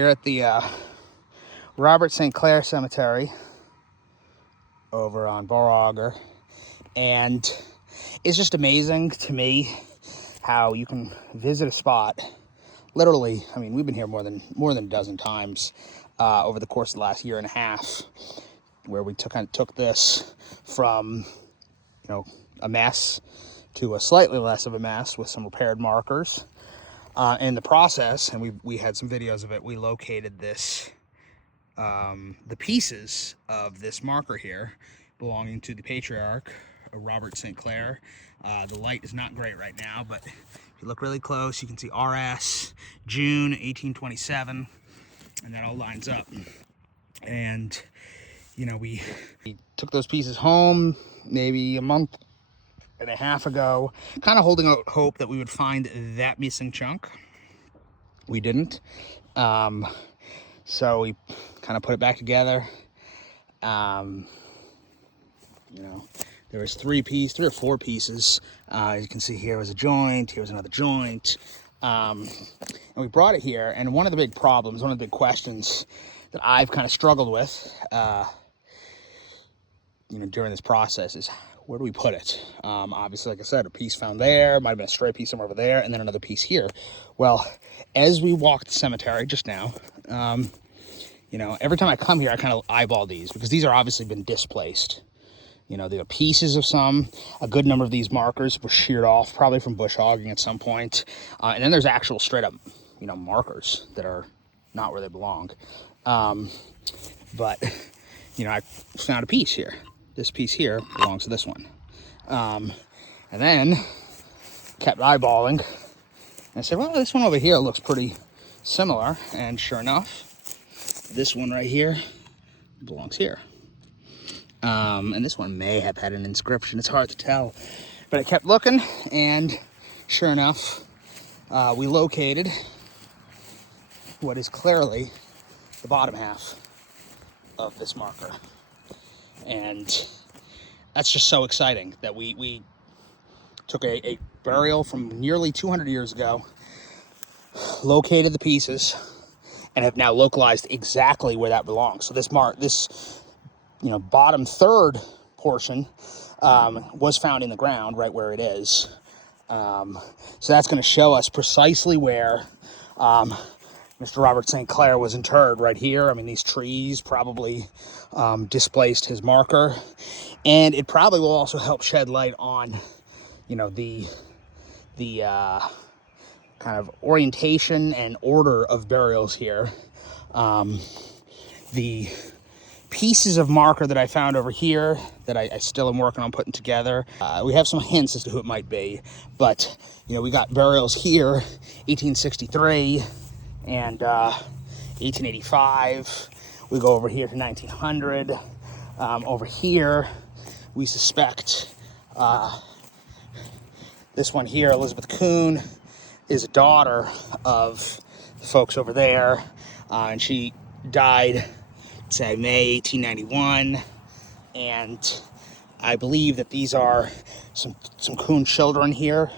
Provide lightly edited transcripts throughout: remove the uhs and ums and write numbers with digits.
Here at the Robert St Clair Cemetery over on Bar Auger, and it's just amazing to me how you can visit a spot. Literally, I mean, we've been here more than a dozen times over the course of the last year and a half, where we took this from, a mess to a slightly less of a mess with some repaired markers. In the process, and we had some videos of it, we located this, the pieces of this marker here belonging to the patriarch, Robert St Clair. The light is not great right now, but if you look really close, you can see RS, June 1827, and that all lines up. And, we took those pieces home maybe a month and a half ago, kind of holding out hope that we would find that missing chunk. We didn't. So we kind of put it back together. There was three or four pieces. You can see here was a joint, here was another joint. And we brought it here, and one of the big problems, one of the big questions that I've kind of struggled with, during this process is, where do we put it? Obviously, like I said, a piece found there, might have been a stray piece somewhere over there, and then another piece here. Well, as we walked the cemetery just now, every time I come here, I kind of eyeball these, because these are obviously been displaced. There are pieces of some. A good number of these markers were sheared off, probably from bush hogging at some point. And then there's actual straight up, markers that are not where they belong. But, I found a piece here. This piece here belongs to this one. And then kept eyeballing. And I said, well, this one over here looks pretty similar. And sure enough, this one right here belongs here. And this one may have had an inscription. It's hard to tell. But I kept looking, and sure enough, we located what is clearly the bottom half of this marker. And that's just so exciting that we took a burial from nearly 200 years ago, located the pieces, and have now localized exactly where that belongs. So this bottom third portion was found in the ground right where it is. So that's going to show us precisely where Mr. Robert St. Clair was interred, right here. I mean, these trees probably displaced his marker, and it probably will also help shed light on, the kind of orientation and order of burials here. The pieces of marker that I found over here that I still am working on putting together, we have some hints as to who it might be, but we got burials here, 1863 and 1885. We go over here to 1900. Over here we suspect this one here, Elizabeth Kuhn, is a daughter of the folks over there, and she died, say, May 1891, and I believe that these are some Kuhn children here,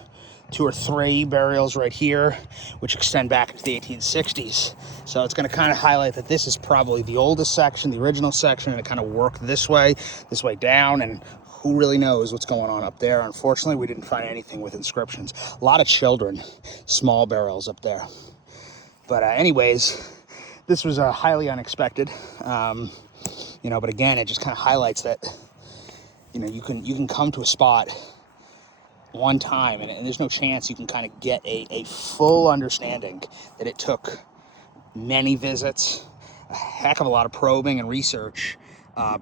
2 or 3 burials right here, which extend back into the 1860s. So it's going to kind of highlight that this is probably the oldest section, the original section, and it kind of worked this way down, and who really knows what's going on up there. Unfortunately, we didn't find anything with inscriptions. A lot of children, small burials up there. But anyways, this was highly unexpected, but again, it just kind of highlights that, you can come to a spot one time, and there's no chance you can kind of get a full understanding that it took many visits, a heck of a lot of probing and research,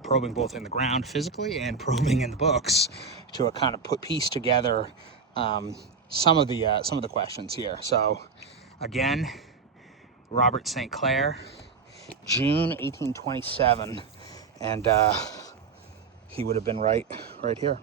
probing both in the ground physically and probing in the books to kind of piece together some of the questions here. So again, Robert St. Clair, June 1827, and he would have been right here.